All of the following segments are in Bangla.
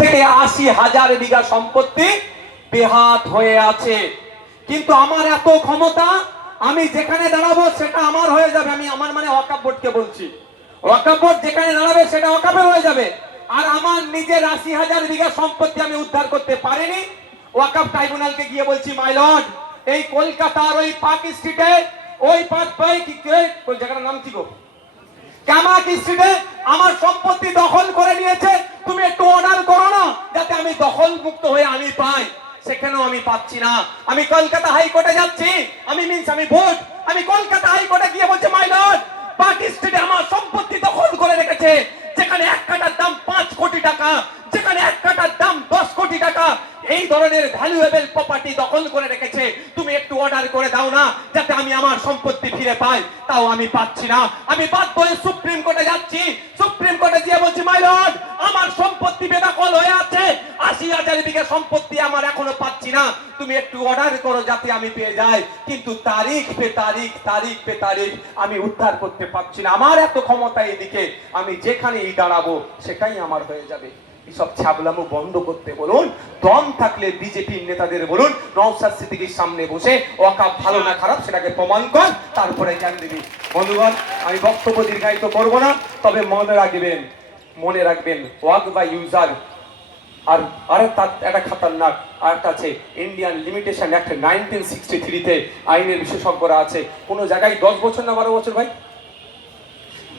থেকে আশি হাজার বিঘা সম্পত্তি বেহাত হয়ে আছে। কিন্তু আমার এত ক্ষমতা, আমি যেখানে দাঁড়াবো সেটা আমার হয়ে যাবে। আমি আমার মানে বলছি। যেখানে দাঁড়াবে সেটা হয়ে যাবে। আর আমার নিজের আশি হাজার বিঘা সম্পত্তি আমি উদ্ধার করতে পারিনি। ওয়াকাব ট্রাইব্যুনালকে গিয়ে বলছি মাই লর্ড এই কলকাতার ওই পার্ক স্ট্রিটে, ওই পার্ক পাই কি জায়গাটার নাম কি গো? স্ট্রিটে আমার সম্পত্তি দখল করে নিয়েছে। আমি দখল মুক্ত হয়ে আমি পাই, সেখানেও আমি পাচ্ছি না। আমি কলকাতা হাইকোর্টে যাচ্ছি, আমি মিনস আমি ভোট। আমি কলকাতা হাইকোর্টে গিয়ে বলছি মাই লর্ড এই ধরনের ভ্যালুয়েবল প্রপার্টি দখল করে রেখেছে। তুমি একটু অর্ডার করে দাও না, যাতে আমি আমার সম্পত্তি ফিরে পাই। তাও আমি পাচ্ছি না। আমি বাধ্য হয়ে সুপ্রিম কোর্টে যাচ্ছি। সুপ্রিম কোর্টে গিয়ে বলছি মাই লর্ড আমার সম্পত্তি বেদখল হয়ে আছে। আশি হাজার বিঘা সম্পত্তি আমার এখনও পাচ্ছি না। তুমি একটু অর্ডার করো যাতে আমি পেয়ে যাই। কিন্তু তারিখ পে তারিখ তারিখ পে তারিখ আমি উদ্ধার করতে পারছি না। আমার এত ক্ষমতা এদিকে। আমি যেখানেই দাঁড়াবো, সেটাই আমার হয়ে যাবে। এসব ছাবলামো বন্ধ করতে বলুন, দম থাকলে বিজেপির নেতাদের বলুন নওসাদ সিদ্দিকির সামনে বসে ওয়াকাপ ভালো না খারাপ সেটাকে প্রমাণ কর, তারপরে জ্ঞান দিবি। বন্ধুগণ, আমি বক্তব্য দীর্ঘায়িত করব না, তবে মনে রাখবেন মনে রাখবেন, ওয়াক বা ইউজার, আর আর তার একটা খাতারনাক আর আছে, Indian limitation act nineteen sixty থ্রিতে আইনের বিশেষজ্ঞরা আছে। কোনো জায়গায় দশ বছর না বারো বছর ভাই?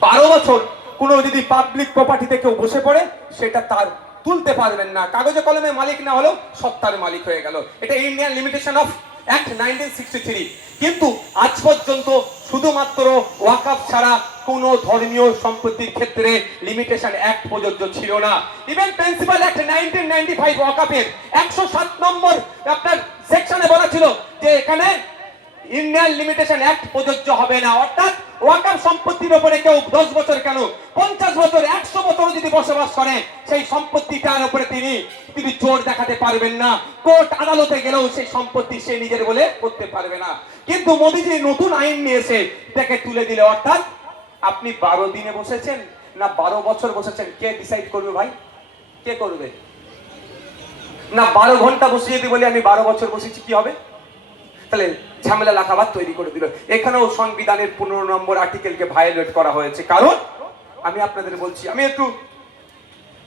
বারো বছর। কোনো যদি পাবলিক প্রপার্টিতে কেউ বসে পড়ে, সেটা তার তুলতে পারবেন না। কাগজে কলমে মালিক না হলেও সত্তার মালিক হয়ে গেল। এটা Indian limitation of act nineteen sixty three কিন্তু আজ পর্যন্ত শুধুমাত্র ওয়াকাফ ছাড়া কোন ধর্মীয় সম্পত্তির ক্ষেত্রে লিমিটেশন অ্যাক্ট প্রযোজ্য ছিল না। Even principal act nineteen ninety five ওয়াকাফের একশো সাত নম্বর আপনার সেকশনে বলা ছিল যে এখানে ইন্ডিয়ান লিমিটেশন অ্যাক্ট প্রযোজ্য হবে না। অর্থাৎ ওয়াকার সম্পত্তির উপরে কেউ দশ বছর কেন? পঞ্চাশ বছর, একশো বছর যদি বসবাস করে সেই সম্পত্তিটার উপরে তিনি তিনি জোর দেখাতে পারবেন না। কোর্ট আদালতে গেলেও সেই সম্পত্তি সে নিজের বলে করতে পারবে না। কিন্তু মোদিজি নতুন আইন নিয়ে এসে তাকে তুলে দিলে অর্থাৎ আপনি বারো দিনে বসেছেন না বারো বছর বসেছেন? কে ডিসাইড করবে ভাই? কে করবে? না বারো ঘণ্টা বসে যদি বলি আমি বারো বছর বসেছি, কি হবে? তাহলে ঝামেলা লাখাবাদ তৈরি করে দিল। এখানেও সংবিধানের পনেরো নম্বর আর্টিকেলকে ভায়োলেট করা হয়েছে। কারণ আমি আপনাদের বলছি, আমি একটু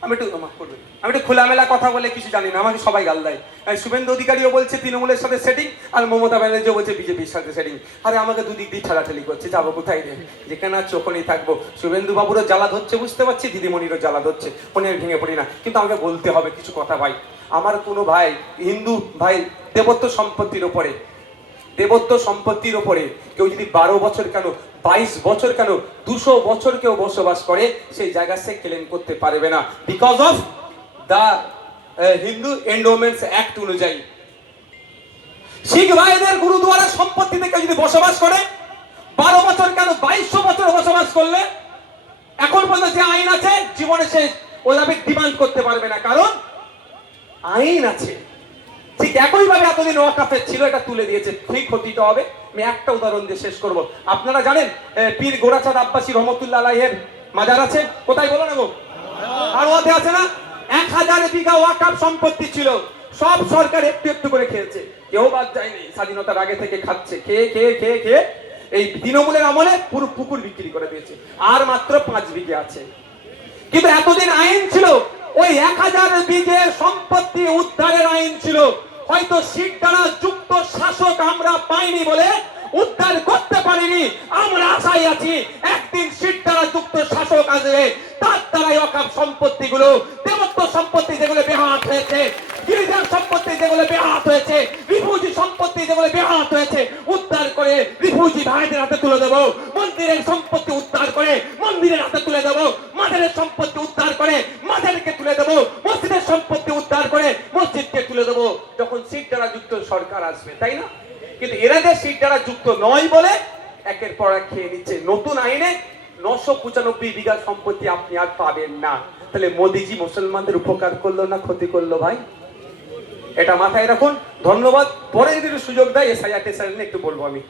আমি একটু, মাফ করবেন, আমি একটু খোলামেলা কথা বলে কিছু জানি না, আমাকে সবাই গাল দেয়। শুভেন্দু অধিকারীও বলছে তৃণমূলের সাথে সেটিং আর মমতা ব্যানার্জিও বলছে বিজেপির সাথে সেটিং আরে আমাকে দুদিক দিয়ে ঠেলাঠেলি করছে, যাব কোথায় রে? যেখানে আর চোখনই থাকব। শুভেন্দু বাবুরও জ্বালা ধরছে, বুঝতে পারছি, দিদিমণিরও জ্বালা ধরছে, ফোনের ভেঙে পড়ি না। কিন্তু আমাকে বলতে হবে কিছু কথা ভাই। আমার কোনো ভাই, হিন্দু ভাই, দেবত্ব সম্পত্তির ওপরে দেবত্ব সম্পত্তির ওপরে কেউ যদি বারো বছর কেন, বাইশ বছর কেন, দুশো বছর কেউ বসবাস করে, সেই জায়গা সে ক্লেম করতে পারবে না। Because of the Hindu endowments act অনুযায়ী। শিখ ভাইদের গুরুদুয়ারা সম্পত্তিতে কেউ যদি বসবাস করে, বারো বছর কেন, বাইশশো বছর বসবাস করলে, এখন পর্যন্ত যে আইন আছে, জীবনে সে ওইভাবে ডিমান্ড করতে পারবে না। কারণ আইন আছে। ঠিক একইভাবে এতদিন ওয়াকাফের ছিল, এটা তুলে দিয়েছে। ঠিক ক্ষতিটা হবে। আমি একটা উদাহরণ দিয়ে শেষ করব। আপনারা জানেন পীর গোরাচাঁদ আব্বাসী রহমতুল্লাহ আলাইহের মাজার আছে? কোথায় বলো না গো? আর ওতে আছে না? এক হাজার বিঘা ওয়াকাফ সম্পত্তি ছিল। সব সরকার একটু একটু করে খেয়েছে। কেউ বাদ যায়নি। স্বাধীনতার আগে থেকে খাচ্ছে। খেয়ে খেয়ে খেয়ে খেয়ে এই তৃণমূলের আমলে পুরো পুকুর বিক্রি করে দিয়েছে। আর মাত্র পাঁচ বিঘে আছে। কিন্তু এতদিন আইন ছিল, ওই এক হাজার বিঘে সম্পত্তি উদ্ধারের আইন ছিল। হয়তো দ্বারা যুক্ত শাসক আমরা পাইনি বলে উদ্ধার করতে পারিনি। আমরা আশায় আছি একদিন দ্বারা যুক্ত শাসক আসবে। তার দ্বারাই অকাপ সম্পত্তিগুলো, দেবত্ব সম্পত্তি যেগুলো বেহাত হয়েছে, গিরিজার সম্পত্তি যেগুলো বেহাত হয়েছে, রিফিউজি সম্পত্তি যেগুলো বেহাত হয়েছে, উদ্ধার করে রিফিউজি ভাইদের হাতে তুলে দেবো। মন্দিরের সম্পত্তি উদ্ধার করে মন্দিরের হাতে তুলে দেবো। মাজারের সম্পত্তি আসবে, তাই না? কিন্তু যে সিট দ্বারা যুক্ত নয় বলে একের পর এক খেয়ে নিচ্ছে। নতুন আইনে নশো পঁচানব্বই বিঘা সম্পত্তি আপনি আর পাবেন না। তাহলে মোদিজি মুসলমানদের উপকার করল না ক্ষতি করল ভাই? এটা মাথায় রাখুন। ধন্যবাদ। পরে যদি সুযোগ দেয় এসআইআর টেসআইআর নিয়ে একটু বলব আমি।